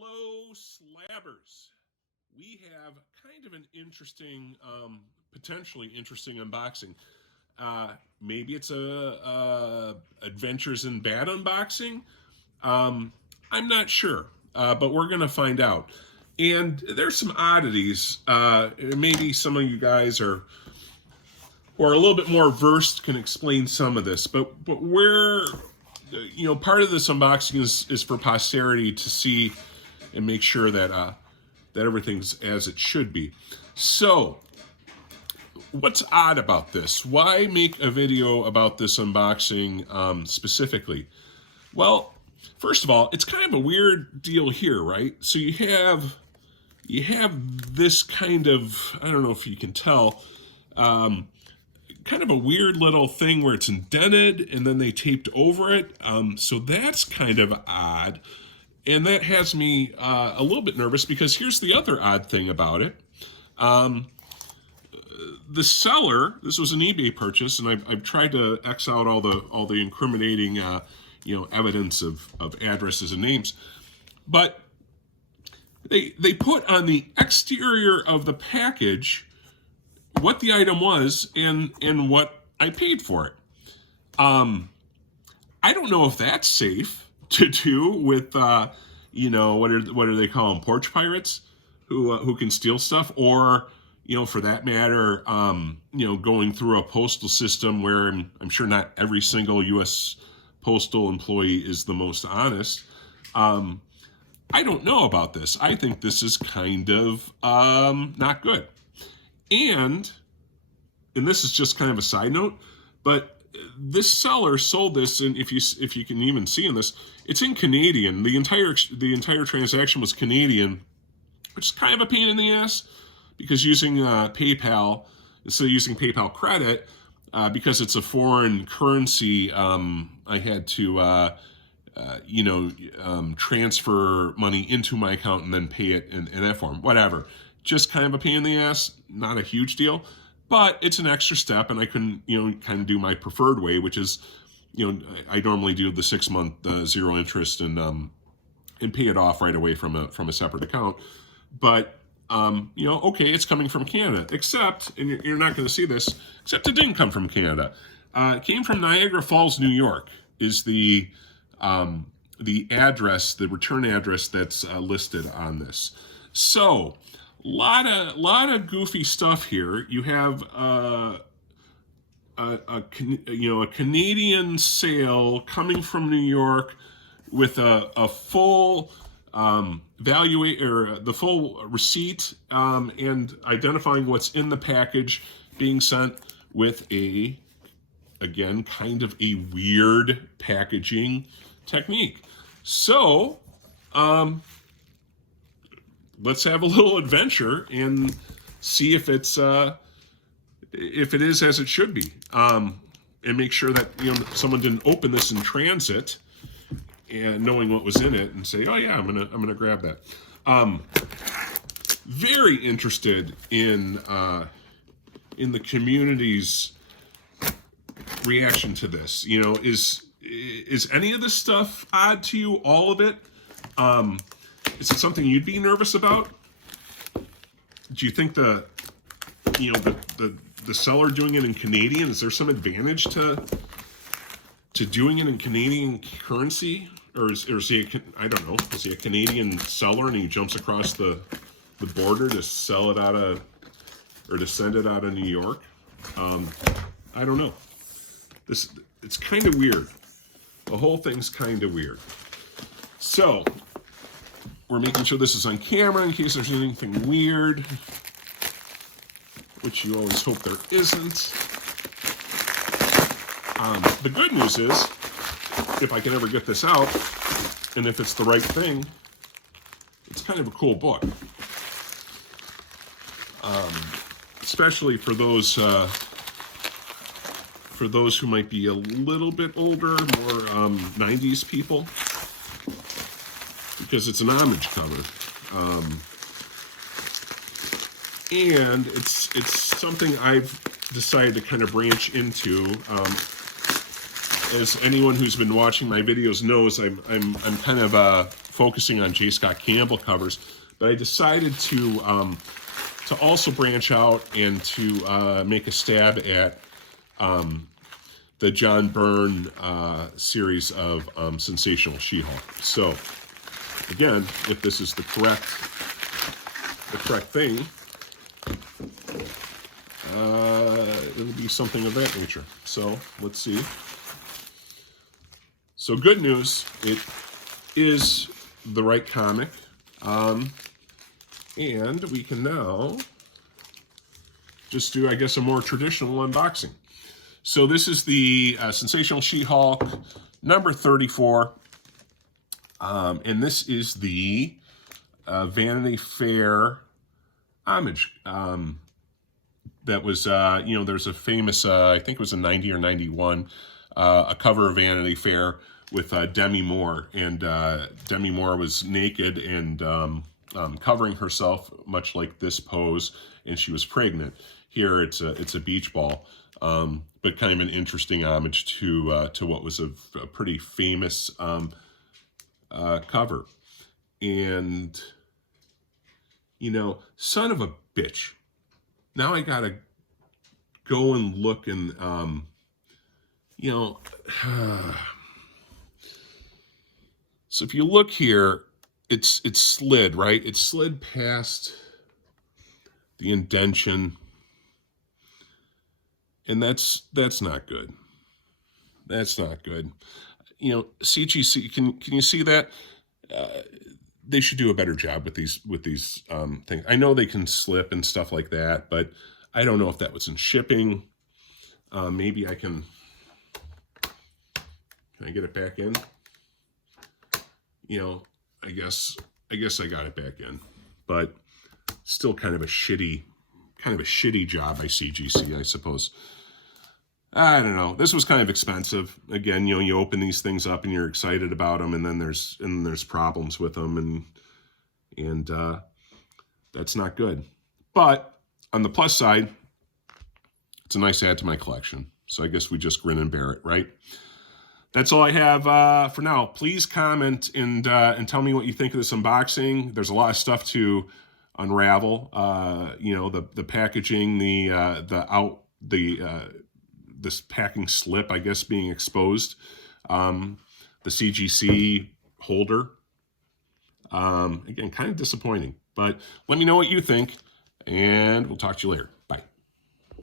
Hello, Slabbers. We have kind of an interesting, potentially interesting unboxing. Maybe it's a Adventures in Bad unboxing. I'm not sure, but we're gonna find out. And there's some oddities. Maybe some of you guys are a little bit more versed can explain some of this. But we're part of this unboxing is for posterity to see and make sure that that everything's as it should be. So, what's odd about this? Why make a video about this unboxing specifically? Well, first of all, it's kind of a weird deal here, right? So you have this kind of, I don't know if you can tell, kind of a weird little thing where it's indented and then they taped over it. So that's kind of odd. And that has me a little bit nervous because here's the other odd thing about it. The seller, this was an eBay purchase, and I've tried to X out all the incriminating evidence of addresses and names. But they put on the exterior of the package what the item was and what I paid for it. I don't know if that's safe to do with what do they call them, porch pirates who can steal stuff, or for that matter going through a postal system where I'm sure not every single U.S. postal employee is the most honest. I don't know about this. I think this is kind of not good. And this is just kind of a side note, but this seller sold this, and if you can even see in this, it's in Canadian. The entire transaction was Canadian, which is kind of a pain in the ass because using PayPal instead of using PayPal credit, because it's a foreign currency, I had to transfer money into my account and then pay it in that form. Whatever. Just kind of a pain in the ass, not a huge deal, but it's an extra step, and I couldn't, kind of do my preferred way, which is, I normally do the 6-month zero interest and pay it off right away from a separate account. But okay, it's coming from Canada, except, and you're not going to see this, except it didn't come from Canada. It came from Niagara Falls, New York, is the address, the return address that's listed on this. So, lot of goofy stuff here. You have a Canadian sale coming from New York with a full the full receipt and identifying what's in the package, being sent with again kind of a weird packaging technique. So let's have a little adventure and see if it is as it should be, and make sure that someone didn't open this in transit and knowing what was in it and say, oh yeah, I'm gonna grab that. Very interested in the community's reaction to this. Is any of this stuff odd to you? All of it? Is it something you'd be nervous about? Do you think the seller doing it in Canadian, is there some advantage to doing it in Canadian currency? Or is he I don't know, is he a Canadian seller and he jumps across the border to sell it to send it out of New York? I don't know. It's kind of weird. The whole thing's kind of weird. So, we're making sure this is on camera in case there's anything weird, which you always hope there isn't. The good news is, if I can ever get this out, and if it's the right thing, it's kind of a cool book. Especially for those who might be a little bit older, more 90s people, because it's an homage cover. And it's something I've decided to kind of branch into. As anyone who's been watching my videos knows, I'm kind of focusing on J. Scott Campbell covers, but I decided to also branch out and to make a stab at the John Byrne series of Sensational She-Hulk. So, again, if this is the correct thing, it'll be something of that nature. So, let's see. So, good news, it is the right comic. And we can now just do, I guess, a more traditional unboxing. So this is the Sensational She-Hulk number 34. And this is the Vanity Fair homage. That was, there's a famous, I think it was a 90 or 91, a cover of Vanity Fair with Demi Moore. And Demi Moore was naked and covering herself, much like this pose, and she was pregnant. Here it's a beach ball, but kind of an interesting homage to what was a pretty famous cover. And son of a bitch. Now I gotta go and look and so if you look here, it's slid, right? It's slid past the indention, and that's not good. That's not good. CGC, can you see that? They should do a better job with these things. I know they can slip and stuff like that, but I don't know if that was in shipping. Maybe I can I get it back in? I guess I got it back in, but still kind of a shitty job by CGC, I suppose. I don't know. This was kind of expensive. Again, you open these things up and you're excited about them, and then there's problems with them, and that's not good. But on the plus side, it's a nice add to my collection. So I guess we just grin and bear it, right? That's all I have for now. Please comment and tell me what you think of this unboxing. There's a lot of stuff to unravel. The packaging, this packing slip, I guess, being exposed. The CGC holder. Again, kind of disappointing. But let me know what you think, and we'll talk to you later.